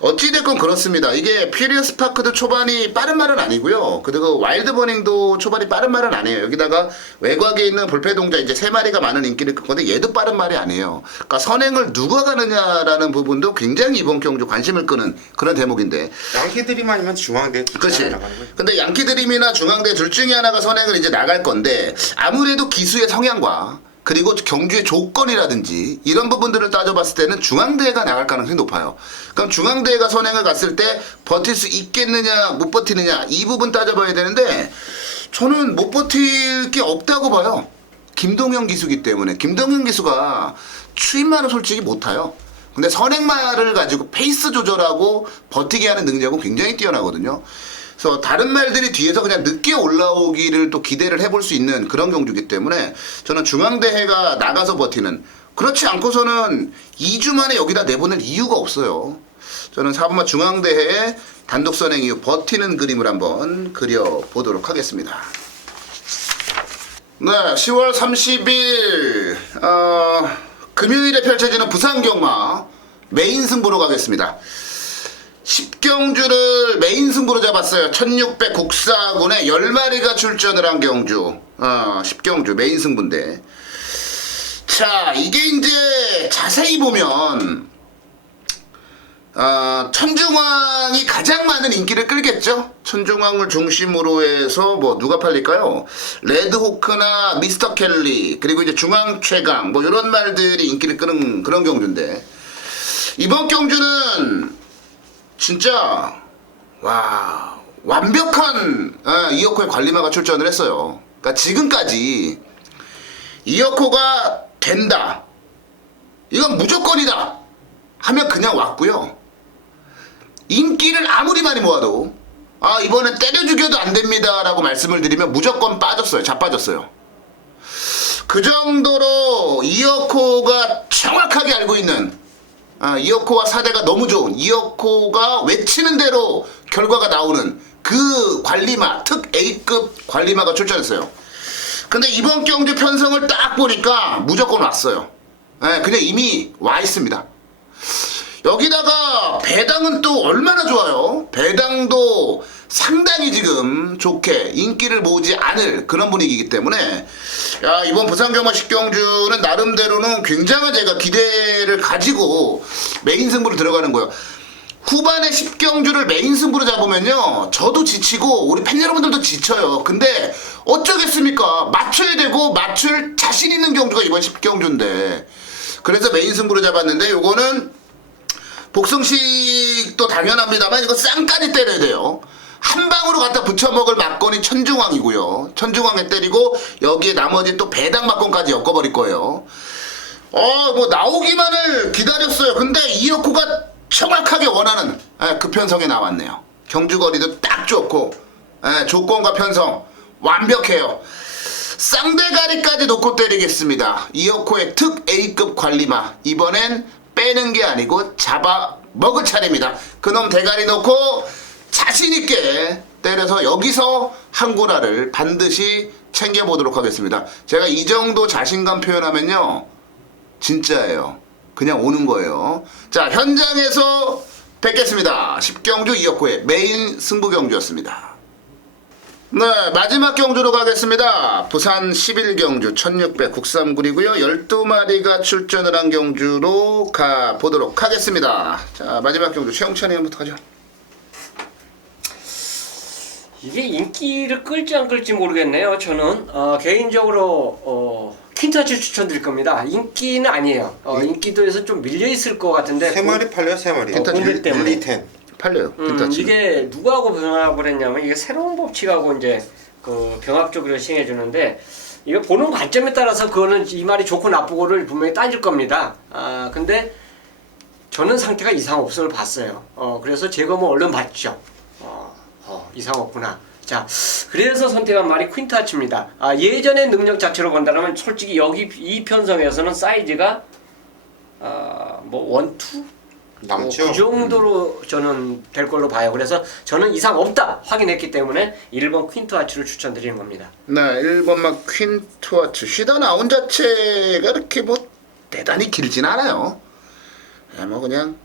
어찌됐건 그렇습니다. 이게 퓨리어 스파크도 초반이 빠른 말은 아니고요. 그리고 와일드 버닝도 초반이 빠른 말은 아니에요. 여기다가 외곽에 있는 불패동자 이제 3마리가 많은 인기를 끌건데 얘도 빠른 말이 아니에요. 그러니까 선행을 누가 가느냐라는 부분도 굉장히 이번 경주 관심을 끄는 그런 대목인데. 양키드림 아니면 중앙대. 그렇지. 근데 양키드림이나 중앙대 둘 중에 하나가 선행을 이제 나갈 건데 아무래도 기수의 성향과 그리고 경주의 조건이라든지 이런 부분들을 따져봤을 때는 중앙대가 나갈 가능성이 높아요. 그럼 중앙대가 선행을 갔을 때 버틸 수 있겠느냐 못 버티느냐 이 부분 따져봐야 되는데 저는 못 버틸 게 없다고 봐요. 김동현 기수기 때문에. 김동현 기수가 추임말을 솔직히 못 타요. 근데 선행말을 가지고 페이스 조절하고 버티게 하는 능력은 굉장히 뛰어나거든요. 그래서 다른 말들이 뒤에서 그냥 늦게 올라오기를 또 기대를 해볼 수 있는 그런 경주이기 때문에 저는 중앙대회가 나가서 버티는, 그렇지 않고서는 2주 만에 여기다 내보낼 이유가 없어요. 저는 4번마 중앙대회에 단독 선행 이후 버티는 그림을 한번 그려보도록 하겠습니다. 네, 10월 30일 금요일에 펼쳐지는 부산경마 메인 승부로 가겠습니다. 10경주를 메인 승부로 잡았어요. 1600 국사군에 10마리가 출전을 한 경주. 10경주 메인 승부인데. 자, 이게 이제 자세히 보면 천중왕이 가장 많은 인기를 끌겠죠. 천중왕을 중심으로 해서 뭐 누가 팔릴까요? 레드호크나 미스터 켈리, 그리고 이제 중앙 최강 뭐 이런 말들이 인기를 끄는 그런 경주인데, 이번 경주는 진짜 완벽한 이어코의 관리마가 출전을 했어요. 그러니까 지금까지 이어코가 된다, 이건 무조건이다 하면 그냥 왔고요. 인기를 아무리 많이 모아도 이번엔 때려 죽여도 안 됩니다 라고 말씀을 드리면 무조건 빠졌어요. 자빠졌어요. 그 정도로 이어코가 정확하게 알고 있는, 이어코와 사대가 너무 좋은, 이어코가 외치는 대로 결과가 나오는 그 관리마, 특 A급 관리마가 출전했어요. 근데 이번 경주 편성을 딱 보니까 무조건 왔어요. 그냥 이미 와 있습니다. 여기다가 배당은 또 얼마나 좋아요. 배당도 상당히 지금 좋게 인기를 모으지 않을 그런 분위기이기 때문에 이번 부산경마 10경주는 나름대로는 굉장한 제가 기대를 가지고 메인 승부로 들어가는 거예요. 후반에 10경주를 메인 승부로 잡으면요, 저도 지치고 우리 팬 여러분들도 지쳐요. 근데 어쩌겠습니까? 맞춰야 되고 맞출 자신 있는 경주가 이번 10경주인데, 그래서 메인 승부로 잡았는데, 요거는 복승식도 당연합니다만 이거 쌍까지 때려야 돼요. 한 방으로 갖다 붙여먹을 막건이 천중왕이고요. 천중왕에 때리고 여기에 나머지 또 배당 막건까지 엮어버릴 거예요. 뭐 나오기만을 기다렸어요. 근데 이어코가 정확하게 원하는 그 편성에 나왔네요. 경주거리도 딱 좋고, 조건과 편성 완벽해요. 쌍대가리까지 놓고 때리겠습니다. 이어코의 특 A급 관리마, 이번엔 빼는 게 아니고 잡아 먹을 차례입니다. 그놈 대가리 놓고 자신있게 때려서 여기서 한구나를 반드시 챙겨보도록 하겠습니다. 제가 이 정도 자신감 표현하면요, 진짜예요. 그냥 오는 거예요. 자, 현장에서 뵙겠습니다. 10경주 이어코의 메인 승부 경주였습니다. 네, 마지막 경주로 가겠습니다. 부산 11경주 1600 국삼군이고요. 12마리가 출전을 한 경주로 가보도록 하겠습니다. 자, 마지막 경주 최영찬이 형부터 가죠. 이게 인기를 끌지 안 끌지 모르겠네요. 저는 개인적으로 퀸터치 추천드릴 겁니다. 인기는 아니에요. 인기도에서 좀 밀려 있을 것 같은데. 3마리 팔려요, 3마리. 공대 때문에. 릴리텐. 팔려요. 퀸터치. 이게 누구하고 병합을 했냐면, 이게 새로운 법칙하고 이제 그 병합적으로 시행해 주는데, 이거 보는 관점에 따라서 그거는 이 말이 좋고 나쁘고를 분명히 따질 겁니다. 근데 저는 상태가 이상 없음을 봤어요. 그래서 제가 뭐 얼른 봤죠. 이상 없구나. 자, 그래서 선택한 말이 퀸터치입니다. 예전의 능력 자체로 본다면 솔직히 여기 이 편성에서는 사이즈가 뭐 1, 2? 남죠. 그 정도로 저는 될 걸로 봐요. 그래서 저는 이상 없다 확인했기 때문에 1번 퀸터치를 추천드리는 겁니다. 네, 1번만 퀸터치. 쉬다 나온 자체가 이렇게 뭐 대단히 길진 않아요. 뭐 그냥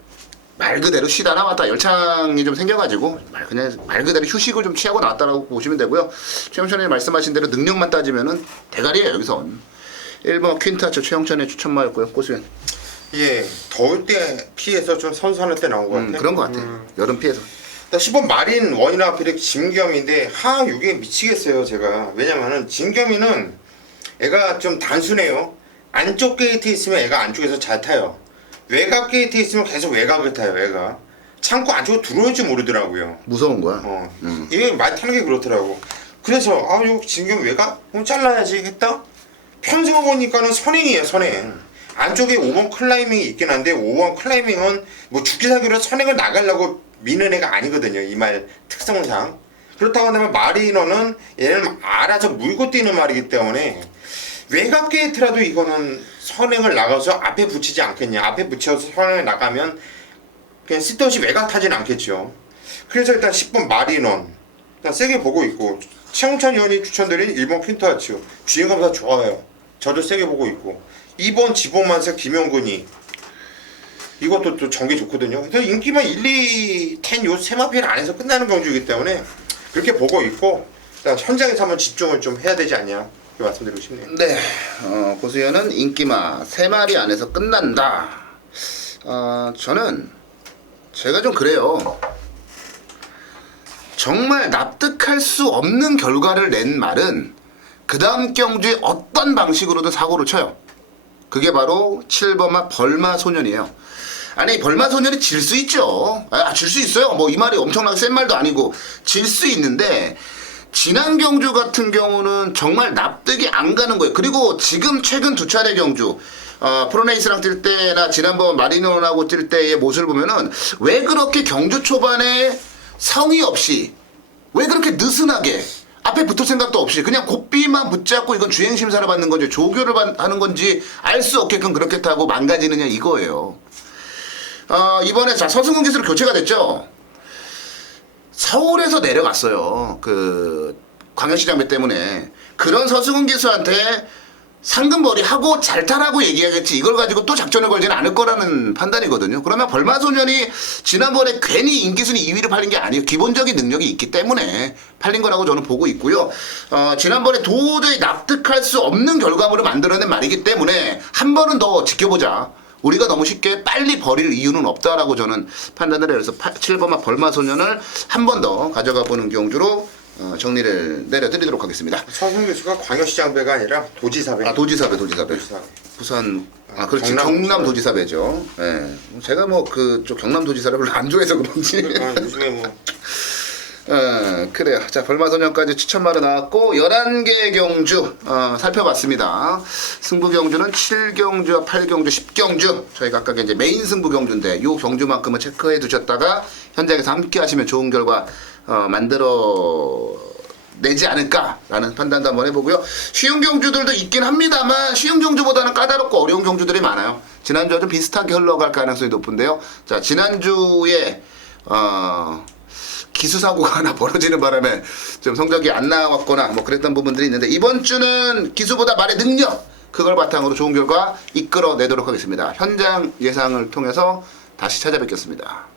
말 그대로 쉬다 나왔다, 열창이 좀 생겨가지고 그냥 말 그대로 휴식을 좀 취하고 나왔다라고 보시면 되고요. 최영천이 말씀하신 대로 능력만 따지면은 대가리예요. 여기선 1번 퀸터치 최영천의 추천마였고요. 고수현. 예, 더울 때 피해서 좀 선선할 때 나온 것 같아요. 그런 것 같아요. 여름 피해서. 10번 마린 원이나 피렉 진겸인데 하육에 미치겠어요 제가. 왜냐면은 진겸이는 애가 좀 단순해요. 안쪽 게이트 있으면 애가 안쪽에서 잘 타요. 외곽 게이트 있으면 계속 외곽을 타요. 애가 창고 안쪽으로 들어올지 모르더라고요. 무서운 거야. 이게 많이 타는 게 그렇더라고. 그래서 이거 진겸 외곽? 그럼 잘라야지 했다? 편성을 보니까는 선행이에요. 선행. 안쪽에 5번 클라이밍이 있긴 한데 5번 클라이밍은 뭐 죽기사기로 선행을 나가려고 미는 애가 아니거든요. 이 말 특성상. 그렇다고 하면 마리너는 얘는 알아서 물고 뛰는 말이기 때문에 외곽 게이트라도 이거는 선행을 나가서 앞에 붙이지 않겠냐. 앞에 붙여서 선행을 나가면 그냥 쓸데없이 외곽 타진 않겠죠. 그래서 일단 10번 마리넌 일단 세게 보고 있고, 최영찬 의원이 추천드린 1번 퀸터치 주행감사 좋아요. 저도 세게 보고 있고, 2번 지봉만세 김영근이 이것도 또 전개 좋거든요. 그래서 인기만 1, 2, 10 요 세 마필 안에서 끝나는 경주이기 때문에 그렇게 보고 있고 일단 현장에서 한번 집중을 좀 해야 되지 않냐 이렇게 말씀드리고 싶네요. 네, 고수연은 인기마 3마리 안에서 끝난다. 저는 제가 좀 그래요. 정말 납득할 수 없는 결과를 낸 말은 그 다음 경주에 어떤 방식으로든 사고를 쳐요. 그게 바로 7번마 벌마소년이에요. 아니 벌마소년이 질 수 있죠. 질 수 있어요. 뭐 이 말이 엄청나게 센 말도 아니고 질 수 있는데 지난 경주 같은 경우는 정말 납득이 안 가는 거예요. 그리고 지금 최근 2차례 경주 프로네이스랑 뛸 때나 지난번 마리논하고 뛸 때의 모습을 보면은 왜 그렇게 경주 초반에 성의 없이 왜 그렇게 느슨하게 앞에 붙을 생각도 없이 그냥 고삐만 붙잡고 이건 주행 심사를 받는 건지 조교를 하는 건지 알 수 없게끔 그렇게 타고 망가지느냐 이거예요. 이번에 자 서승훈 기수로 교체가 됐죠. 서울에서 내려갔어요. 그 광역시장배 때문에 그런 서승훈 기수한테 상금벌이 하고 잘 타라고 얘기하겠지 이걸 가지고 또 작전을 걸지는 않을 거라는 판단이거든요. 그러면 벌마소년이 지난번에 괜히 인기순위 2위를 팔린 게 아니에요. 기본적인 능력이 있기 때문에 팔린 거라고 저는 보고 있고요. 지난번에 도저히 납득할 수 없는 결과물을 만들어낸 말이기 때문에 한 번은 더 지켜보자. 우리가 너무 쉽게 빨리 버릴 이유는 없다라고 저는 판단을 해요. 그래서 7번마 벌마소년을 한 번 더 가져가 보는 경주로 정리를 내려드리도록 하겠습니다. 서승 교수가 광역시장배가 아니라 도지사배. 도지사배. 도지사배. 부산 그렇지 경남 도지사배죠. 예. 제가 뭐 그쪽 경남 도지사를 별로 안 좋아해서 그런지. 요즘에 뭐 그래요. 자 벌마소년까지 추천마로 나왔고 11개의 경주 살펴봤습니다. 승부 경주는 7경주와 8경주, 10경주 저희 각각 이제 메인 승부 경주인데 요 경주만큼은 체크해 두셨다가 현장에서 함께 하시면 좋은 결과 만들어 내지 않을까라는 판단도 한번 해보고요. 쉬운 경주들도 있긴 합니다만 쉬운 경주보다는 까다롭고 어려운 경주들이 많아요. 지난주와 좀 비슷하게 흘러갈 가능성이 높은데요. 자 지난주에 기수사고가 하나 벌어지는 바람에 좀 성적이 안 나왔거나 뭐 그랬던 부분들이 있는데 이번 주는 기수보다 말의 능력 그걸 바탕으로 좋은 결과 이끌어내도록 하겠습니다. 현장 예상을 통해서 다시 찾아뵙겠습니다.